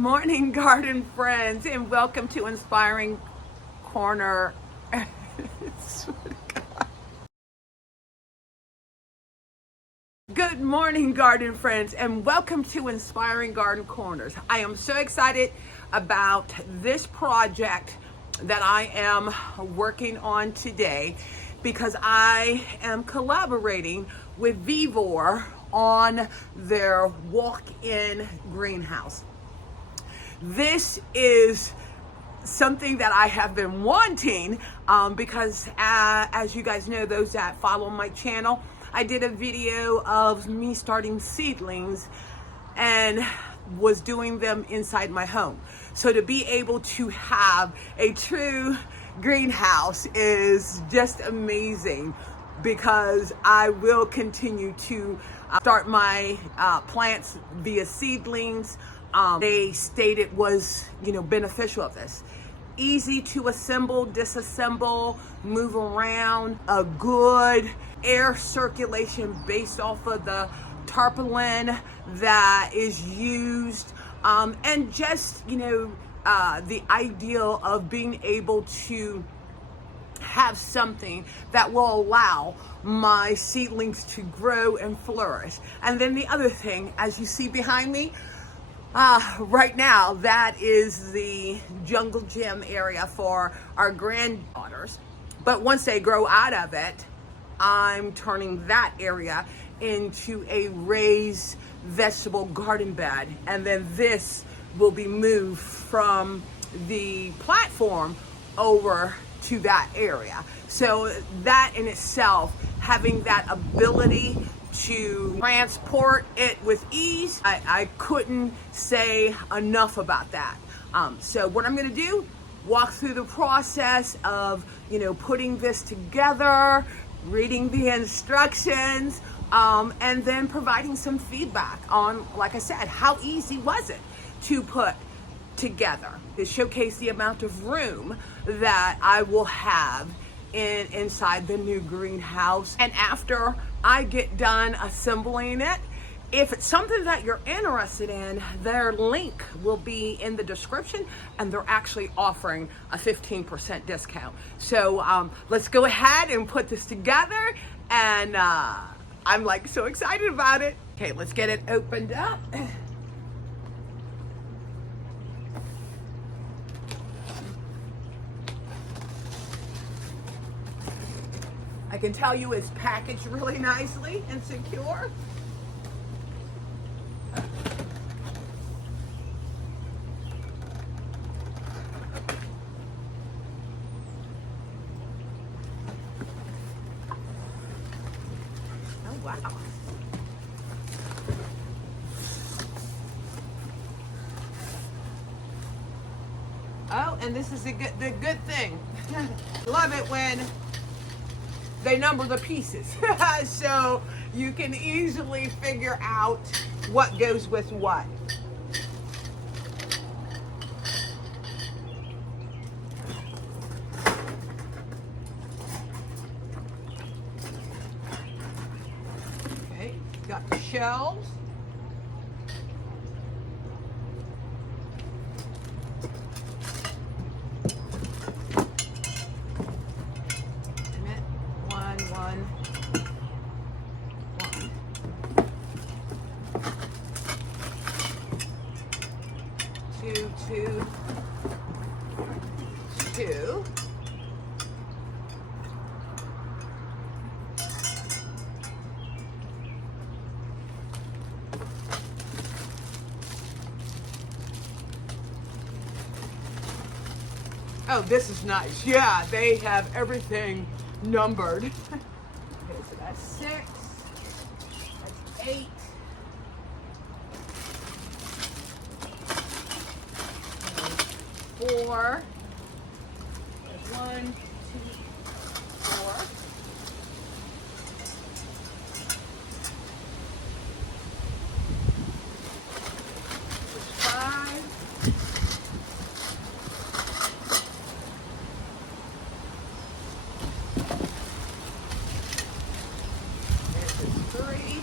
morning, garden friends, and welcome to Inspiring Corner. Good morning, garden friends, and welcome to Inspiring Garden Corners. I am so excited about this project that I am working on today because I am collaborating with Vevor on their walk-in greenhouse. This is something that I have been wanting because as you guys know, those that follow my channel, I did a video of me starting seedlings and was doing them inside my home. So to be able to have a true greenhouse is just amazing because I will continue to start my plants via seedlings. They stated was, beneficial of this. Easy to assemble, disassemble, move around, a good air circulation based off of the tarpaulin that is used, and just, the ideal of being able to have something that will allow my seedlings to grow and flourish. And then the other thing, as you see behind me, right now, that is the jungle gym area for our granddaughters. But once they grow out of it, I'm turning that area into a raised vegetable garden bed. And then this will be moved from the platform over to that area. So that in itself, having that ability to transport it with ease, I couldn't say enough about that. So what I'm gonna do, walk through the process of, putting this together, reading the instructions, and then providing some feedback on, like I said, how easy was it to put together to showcase the amount of room that I will have inside the new greenhouse. And after I get done assembling it, if it's something that you're interested in, their link will be in the description, and they're actually offering a 15% discount. So let's go ahead and put this together, and I'm like so excited about it. Okay, let's get it opened up. I can tell you it's packaged really nicely and secure. Oh, wow. Oh, and this is the good thing. Love it when they number the pieces so you can easily figure out what goes with what. Okay, got the shelves. Two. Oh, this is nice. Yeah, they have everything numbered. Okay, so that's 6, that's 8. Four. There's 1, 2, 4. There's 5. There's 3.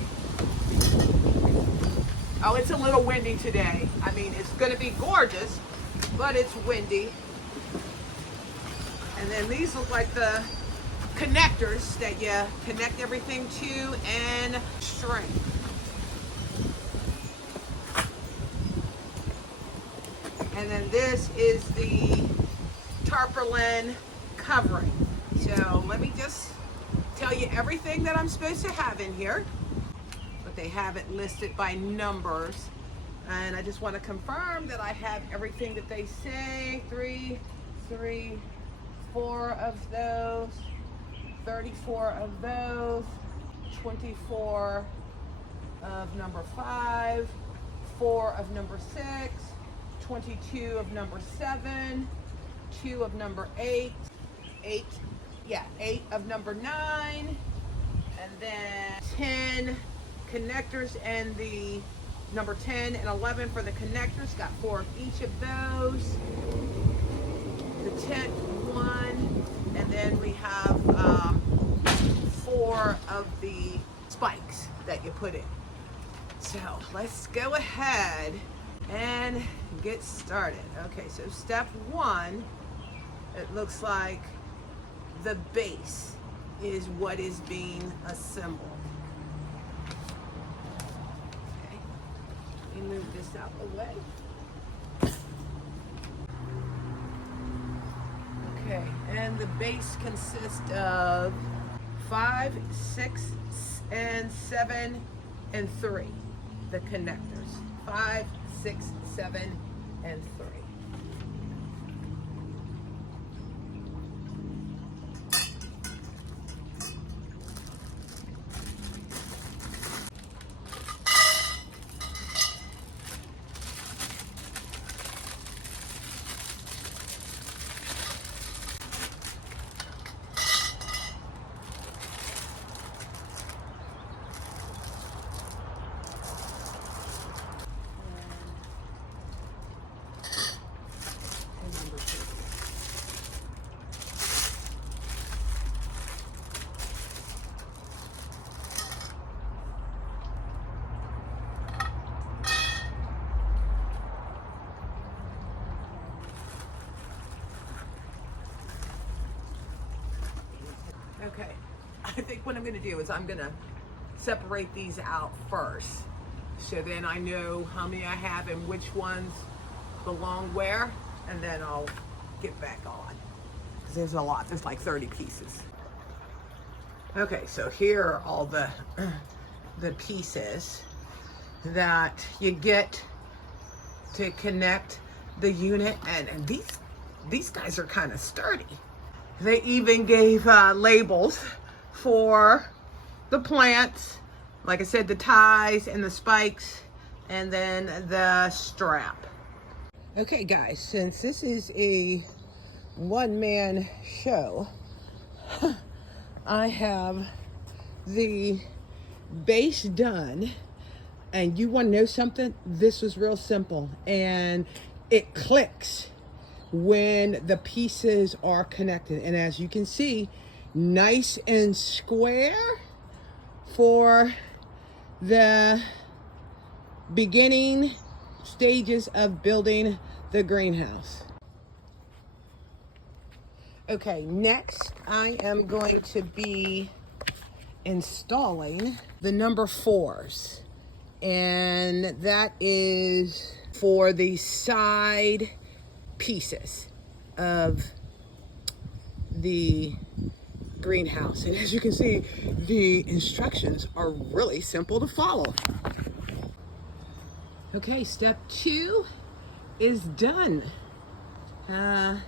Oh, it's a little windy today. I mean, it's going to be gorgeous, but it's windy. And then these look like the connectors that you connect everything to and string. And then this is the tarpaulin covering. So let me just tell you everything that I'm supposed to have in here, but they have it listed by numbers. And I just want to confirm that I have everything that they say. 4 of those, 34 of those, 24 of number 5, 4 of number 6, 22 of number 7, 2 of number 8, 8 of number 9, and then 10 connectors, and the number 10 and 11 for the connectors, got 4 of each of those. The 10th one, and then we have 4 of the spikes that you put in. So let's go ahead and get started. Okay, so step 1, it looks like the base is what is being assembled. Okay, let me move this out of the way. Okay, and the base consists of 5, 6, and 7, and 3. The connectors. 5, 6, 7, and 3. Okay, I think what I'm going to do is I'm going to separate these out first, so then I know how many I have and which ones belong where, and then I'll get back on, because there's a lot. There's like 30 pieces. Okay, so here are all the pieces that you get to connect the unit, and these guys are kind of sturdy. They even gave labels for the plants, like I said, the ties and the spikes, and then the strap. Okay guys, since this is a one-man show, I have the base done, and you want to know something? This was real simple, and it clicks when the pieces are connected. And as you can see, nice and square for the beginning stages of building the greenhouse. Okay, next I am going to be installing the number 4s, and that is for the side pieces of the greenhouse. And as you can see, the instructions are really simple to follow. Okay, step 2 is done. And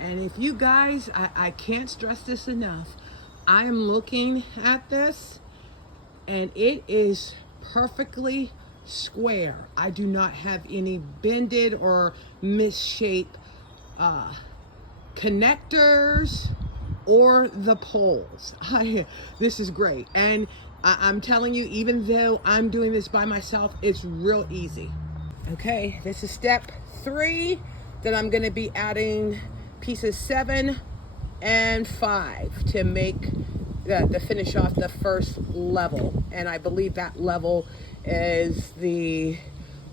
if you guys, I can't stress this enough, I am looking at this and it is perfectly square. I do not have any bended or misshaped connectors or the poles. This is great. And I'm telling you, even though I'm doing this by myself, it's real easy. Okay, this is step 3 that I'm going to be adding pieces 7 and 5 to make to finish off the first level. And I believe that level is the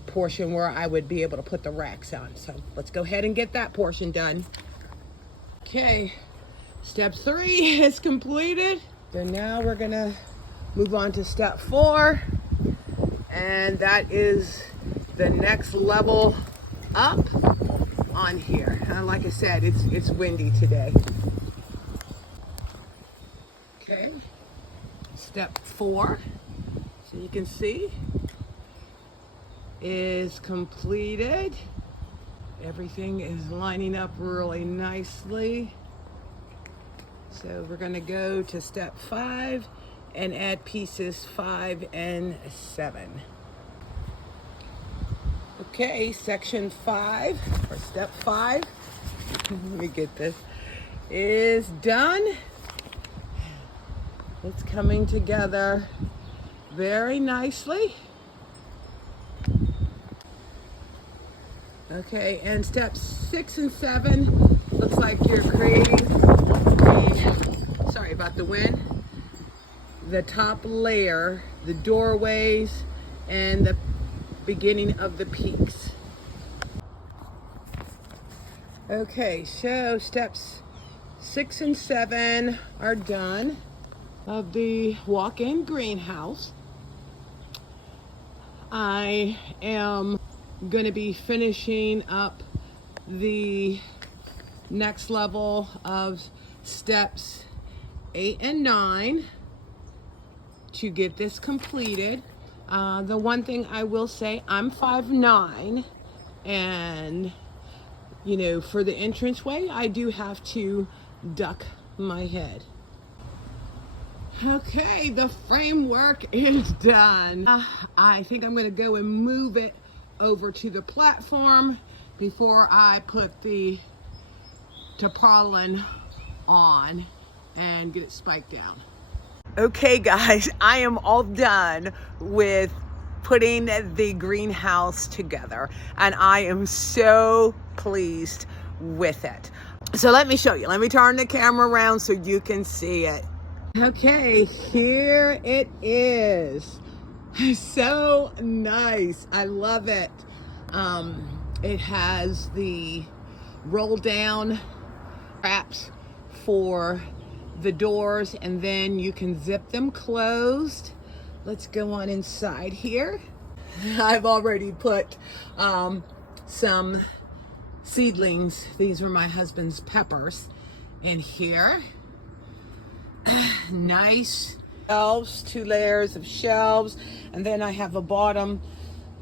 portion where I would be able to put the racks on. So let's go ahead and get that portion done. Okay, step 3 is completed. So now we're gonna move on to step 4, and that is the next level up on here. Like I said, it's windy today. Okay, step 4, so you can see, is completed. Everything is lining up really nicely. So we're going to go to step 5 and add pieces 5 and 7. Okay, section 5, or step 5, let me get this, is done. It's coming together very nicely. Okay, and steps 6 and 7, looks like you're creating sorry about the wind, the top layer, the doorways, and the beginning of the peaks. Okay, so steps 6 and 7 are done of the walk-in greenhouse. I am going to be finishing up the next level of steps 8 and 9 to get this completed. The one thing I will say, I'm 5'9", and you know, for the entranceway, I do have to duck my head. Okay, the framework is done. I think I'm going to go and move it over to the platform before I put the tarpaulin on and get it spiked down. Okay guys, I am all done with putting the greenhouse together, and I am so pleased with it. So let me show you. Let me turn the camera around so you can see it. Okay, here it is. So nice. I love it. It has the roll down straps for the doors, and then you can zip them closed. Let's go on inside here. I've already put some seedlings. These were my husband's peppers in here. Nice shelves, 2 layers of shelves, and then I have a bottom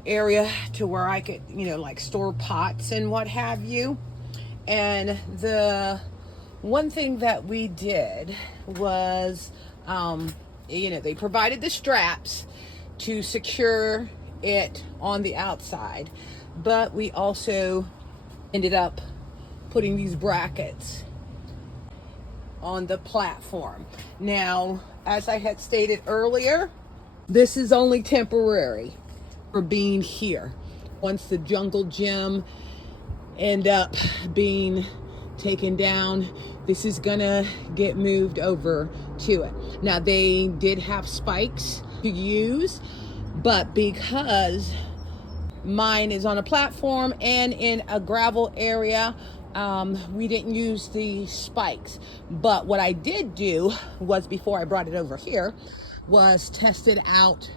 area to where I could, you know, like store pots and what have you. And the one thing that we did was, you know, they provided the straps to secure it on the outside, but we also ended up putting these brackets on the platform. Now, as I had stated earlier, this is only temporary for being here. Once the jungle gym end up being taken down, this is gonna get moved over to it. Now, they did have spikes to use, but because mine is on a platform and in a gravel area, we didn't use the spikes. But what I did do was, before I brought it over here, was test it out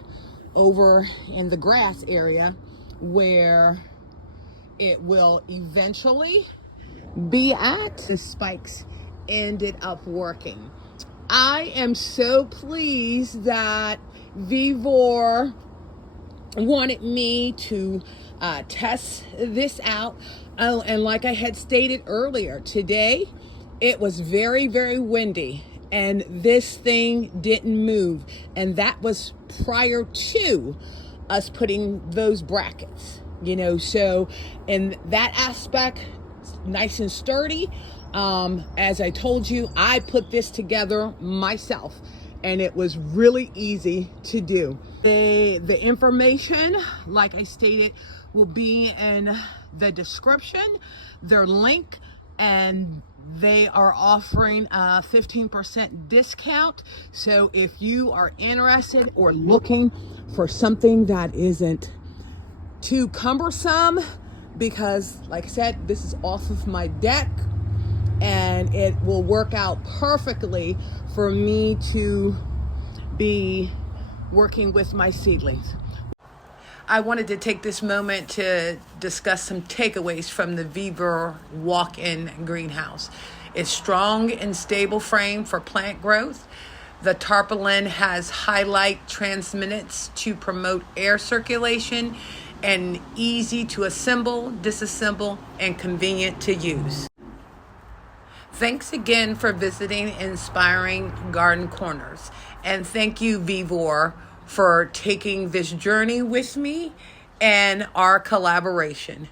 over in the grass area where it will eventually be at. The spikes ended up working. I am so pleased that Vevor wanted me to test this out. Oh, and like I had stated earlier, today it was very, very windy, and this thing didn't move, and that was prior to us putting those brackets, you know. So in that aspect, nice and sturdy. As I told you, I put this together myself, and it was really easy to do. The information, like I stated, will be in the description, their link, and they are offering a 15% discount. So if you are interested or looking for something that isn't too cumbersome because, like I said, this is off of my deck, and it will work out perfectly for me to be working with my seedlings. I wanted to take this moment to discuss some takeaways from the Vevor walk-in greenhouse. It's strong and stable frame for plant growth. The tarpaulin has highlight transmittance to promote air circulation, and easy to assemble, disassemble, and convenient to use. Thanks again for visiting Inspiring Garden Corners. And thank you, Vevor, for taking this journey with me and our collaboration.